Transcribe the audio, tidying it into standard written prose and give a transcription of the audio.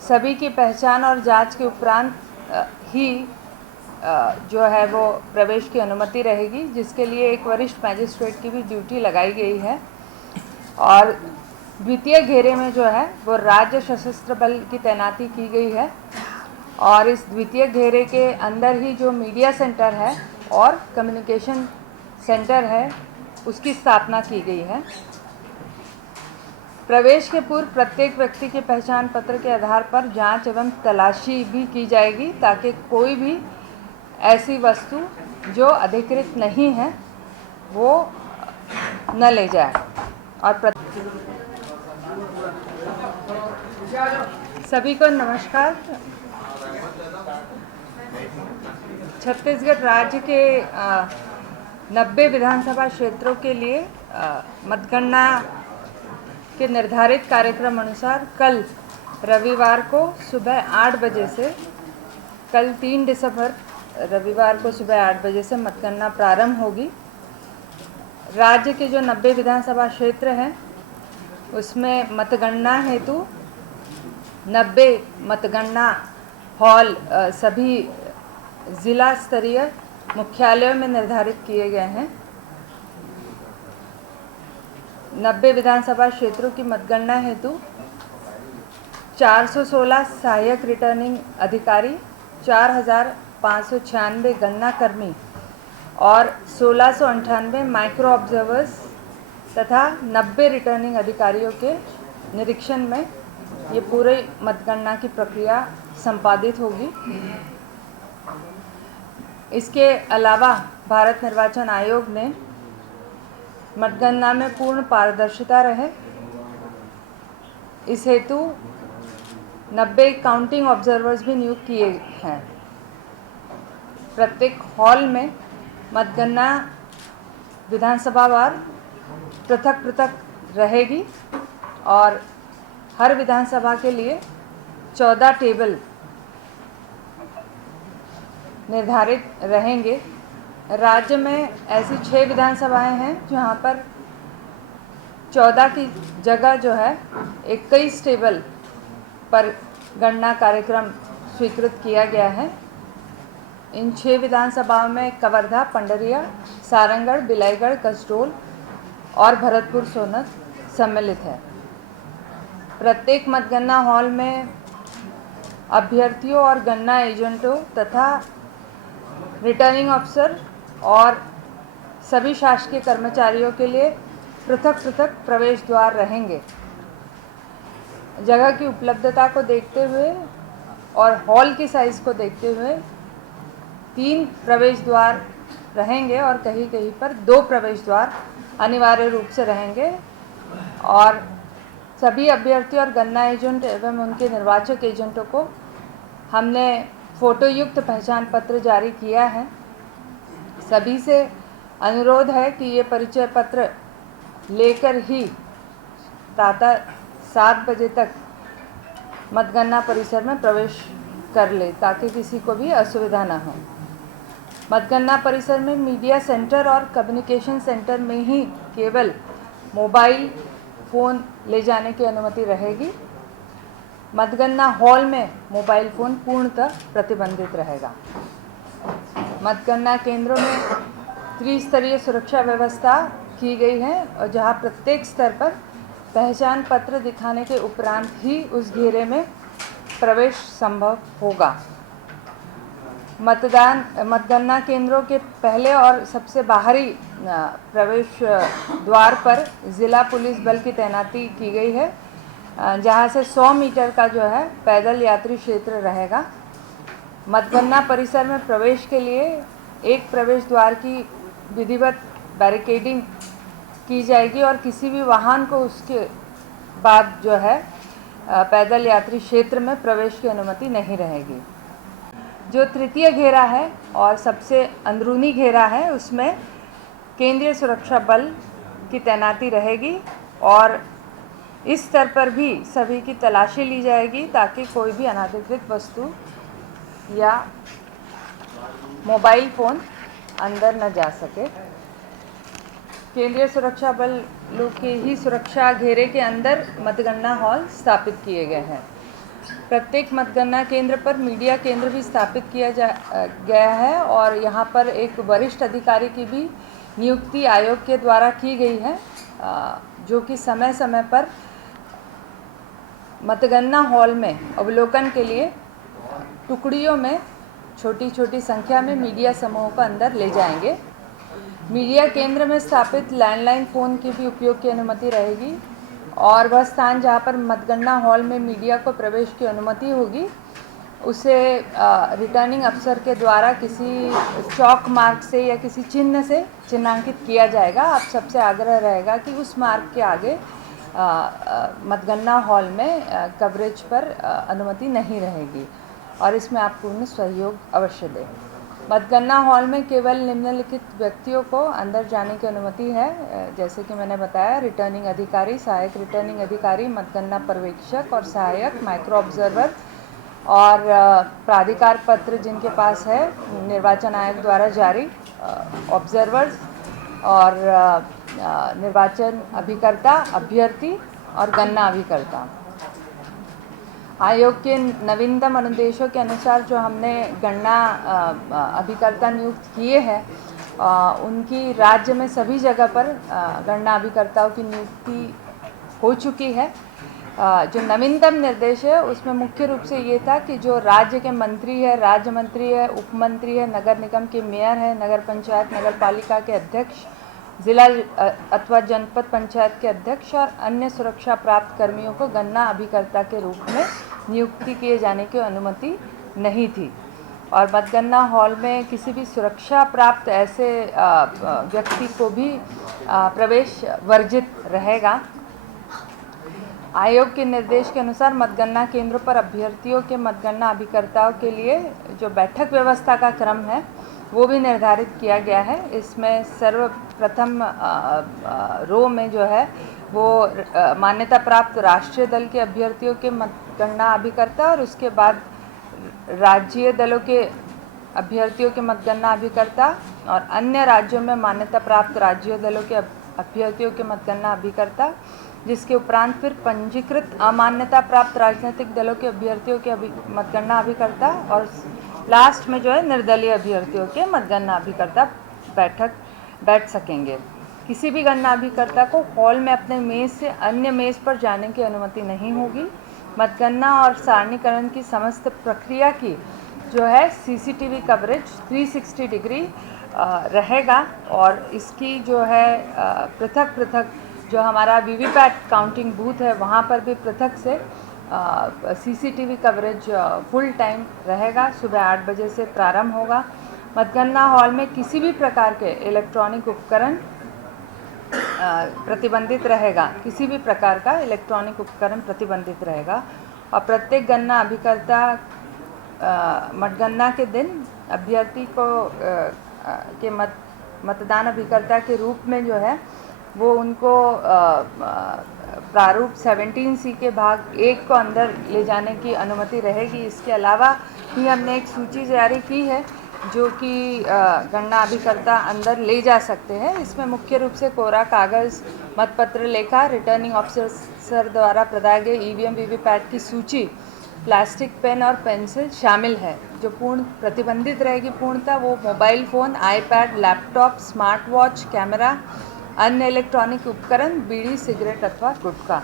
सभी की पहचान और जांच के उपरांत ही जो है वो प्रवेश की अनुमति रहेगी, जिसके लिए एक वरिष्ठ मैजिस्ट्रेट की भी ड्यूटी लगाई गई है। और द्वितीय घेरे में जो है वो राज्य सशस्त्र बल की तैनाती की गई है और इस द्वितीय घेरे के अंदर ही जो मीडिया सेंटर है और कम्युनिकेशन सेंटर है उसकी स्थापना की गई है। प्रवेश के पूर्व प्रत्येक व्यक्ति के पहचान पत्र के आधार पर जांच एवं तलाशी भी की जाएगी ताकि कोई भी ऐसी वस्तु जो अधिकृत नहीं है वो न ले जाए। और सभी को नमस्कार। छत्तीसगढ़ राज्य के 90 विधानसभा क्षेत्रों के लिए मतगणना के निर्धारित कार्यक्रम अनुसार कल रविवार को सुबह 8 बजे से, कल 3 दिसंबर रविवार को सुबह 8 बजे से मतगणना प्रारंभ होगी। राज्य के जो 90 विधानसभा क्षेत्र हैं उसमें मतगणना हेतु 90 मतगणना हॉल सभी ज़िला स्तरीय मुख्यालयों में निर्धारित किए गए हैं। 90 विधानसभा क्षेत्रों की मतगणना हेतु 416 सहायक रिटर्निंग अधिकारी, 4,596 गणना कर्मी और 1698 माइक्रो ऑब्जर्वर्स तथा 90 रिटर्निंग अधिकारियों के निरीक्षण में ये पूरे मतगणना की प्रक्रिया संपादित होगी। इसके अलावा भारत निर्वाचन आयोग ने मतगणना में पूर्ण पारदर्शिता रहे, इस हेतु 90 काउंटिंग ऑब्जर्वर्स भी नियुक्त किए हैं। प्रत्येक हॉल में मतगणना विधानसभावार पृथक पृथक रहेगी और हर विधानसभा के लिए 14 टेबल निर्धारित रहेंगे। राज्य में ऐसी 6 विधानसभाएं हैं जहां पर 14 की जगह जो है 21 टेबल पर गणना कार्यक्रम स्वीकृत किया गया है। इन 6 विधानसभाओं में कवर्धा, पंडरिया, सारंगढ़, बिलाईगढ़, कसडोल और भरतपुर सोनत सम्मिलित है। प्रत्येक मतगणना हॉल में अभ्यर्थियों और गणना एजेंटों तथा रिटर्निंग अफसर और सभी शासकीय कर्मचारियों के लिए पृथक पृथक प्रवेश द्वार रहेंगे। जगह की उपलब्धता को देखते हुए और हॉल की साइज़ को देखते हुए 3 प्रवेश द्वार रहेंगे और कहीं कहीं पर 2 प्रवेश द्वार अनिवार्य रूप से रहेंगे। और सभी अभ्यर्थी और गणना एजेंट एवं उनके निर्वाचक एजेंटों को हमने फ़ोटोयुक्त पहचान पत्र जारी किया है। सभी से अनुरोध है कि ये परिचय पत्र लेकर ही प्रातः 7 बजे तक मतगणना परिसर में प्रवेश कर ले ताकि किसी को भी असुविधा न हो। मतगणना परिसर में मीडिया सेंटर और कम्युनिकेशन सेंटर में ही केवल मोबाइल फ़ोन ले जाने की अनुमति रहेगी। मतगणना हॉल में मोबाइल फ़ोन पूर्णतः प्रतिबंधित रहेगा। मतगणना केंद्रों में त्रिस्तरीय सुरक्षा व्यवस्था की गई है और जहां प्रत्येक स्तर पर पहचान पत्र दिखाने के उपरांत ही उस घेरे में प्रवेश संभव होगा। मतगणना केंद्रों के पहले और सबसे बाहरी प्रवेश द्वार पर ज़िला पुलिस बल की तैनाती की गई है, जहां से 100 मीटर का जो है पैदल यात्री क्षेत्र रहेगा। मतगणना परिसर में प्रवेश के लिए एक प्रवेश द्वार की विधिवत बैरिकेडिंग की जाएगी और किसी भी वाहन को उसके बाद जो है पैदल यात्री क्षेत्र में प्रवेश की अनुमति नहीं रहेगी। जो तृतीय घेरा है और सबसे अंदरूनी घेरा है उसमें केंद्रीय सुरक्षा बल की तैनाती रहेगी और इस स्तर पर भी सभी की तलाशी ली जाएगी ताकि कोई भी अनाधिकृत वस्तु या मोबाइल फ़ोन अंदर न जा सके। केंद्रीय सुरक्षा बल के ही सुरक्षा घेरे के अंदर मतगणना हॉल स्थापित किए गए हैं। प्रत्येक मतगणना केंद्र पर मीडिया केंद्र भी स्थापित किया गया है और यहाँ पर एक वरिष्ठ अधिकारी की भी नियुक्ति आयोग के द्वारा की गई है, जो कि समय समय पर मतगणना हॉल में अवलोकन के लिए टुकड़ियों में छोटी छोटी संख्या में मीडिया समूहों को अंदर ले जाएंगे। मीडिया केंद्र में स्थापित लैंडलाइन फ़ोन के भी उपयोग की अनुमति रहेगी और वह स्थान जहां पर मतगणना हॉल में मीडिया को प्रवेश की अनुमति होगी उसे रिटर्निंग अफसर के द्वारा किसी चौक मार्क से या किसी चिन्ह से चिन्हांकित किया जाएगा। आप सबसे आग्रह रहेगा कि उस मार्क के आगे मतगणना हॉल में कवरेज पर अनुमति नहीं रहेगी और इसमें आप पूर्ण सहयोग अवश्य दें। मतगणना हॉल में केवल निम्नलिखित व्यक्तियों को अंदर जाने की अनुमति है, जैसे कि मैंने बताया, रिटर्निंग अधिकारी, सहायक रिटर्निंग अधिकारी, मतगणना पर्यवेक्षक और सहायक, माइक्रो ऑब्जर्वर और प्राधिकार पत्र जिनके पास है निर्वाचन आयोग द्वारा जारी, ऑब्जर्वर्स और निर्वाचन अभिकर्ता, अभ्यर्थी और गणना अभिकर्ता। आयोग के नवीनतम अनुदेशों के अनुसार जो हमने गणना अभिकर्ता नियुक्त किए हैं, उनकी राज्य में सभी जगह पर गणना अभिकर्ताओं की नियुक्ति हो चुकी है। जो नवीनतम निर्देश है उसमें मुख्य रूप से ये था कि जो राज्य के मंत्री है, राज्य मंत्री है, उप मंत्री है, नगर निगम के मेयर है, नगर पंचायत, नगर पालिका के अध्यक्ष, जिला अथवा जनपद पंचायत के अध्यक्ष और अन्य सुरक्षा प्राप्त कर्मियों को गणना अभिकर्ता के रूप में नियुक्ति किए जाने की अनुमति नहीं थी और मतगणना हॉल में किसी भी सुरक्षा प्राप्त ऐसे व्यक्ति को भी प्रवेश वर्जित रहेगा। आयोग के निर्देश के अनुसार मतगणना केंद्रों पर अभ्यर्थियों के मतगणना अभिकर्ताओं के लिए जो बैठक व्यवस्था का क्रम है वो भी निर्धारित किया गया है। इसमें सर्वप्रथम रो में जो है वो मान्यता प्राप्त राष्ट्रीय दल के अभ्यर्थियों के मतगणना अभिकर्ता और उसके बाद राज्य दलों के अभ्यर्थियों के मतगणना अभिकर्ता और अन्य राज्यों में मान्यता प्राप्त राज्य दलों के अभ्यर्थियों के मतगणना अभिकर्ता, जिसके उपरांत फिर पंजीकृत अमान्यता प्राप्त राजनीतिक दलों के अभ्यर्थियों के मतगणना अभिकर्ता और लास्ट में जो है निर्दलीय अभ्यर्थियों के मतगणना अभिकर्ता बैठ सकेंगे। किसी भी गणना अभिकर्ता को हॉल में अपने मेज़ से अन्य मेज़ पर जाने की अनुमति नहीं होगी। मतगणना और सारणीकरण की समस्त प्रक्रिया की जो है सीसीटीवी कवरेज 360 डिग्री रहेगा और इसकी जो है पृथक जो हमारा वीवीपैट काउंटिंग बूथ है वहाँ पर भी पृथक से सीसीटीवी कवरेज फुल टाइम रहेगा। सुबह 8 बजे से प्रारंभ होगा। मतगणना हॉल में किसी भी प्रकार के इलेक्ट्रॉनिक उपकरण प्रतिबंधित रहेगा, किसी भी प्रकार का इलेक्ट्रॉनिक उपकरण प्रतिबंधित रहेगा और प्रत्येक गणना अभिकर्ता मतगणना के दिन अभ्यर्थी को के मतदान अभिकर्ता के रूप में जो है वो उनको प्रारूप 17C के भाग 1 को अंदर ले जाने की अनुमति रहेगी। इसके अलावा भी हमने एक सूची जारी की है जो कि गणना अभिकर्ता अंदर ले जा सकते हैं। इसमें मुख्य रूप से कोरा कागज़, मतपत्र लेखा, रिटर्निंग ऑफिसर द्वारा प्रदाए गए ईवीएम वीवीपैट की सूची, प्लास्टिक पेन और पेंसिल शामिल है। जो पूर्ण प्रतिबंधित रहेगी पूर्णतः वो mobile phone, iPad, laptop, smart watch, camera, अन्य इलेक्ट्रॉनिक उपकरण, बीड़ी, सिगरेट अथवा गुटखा।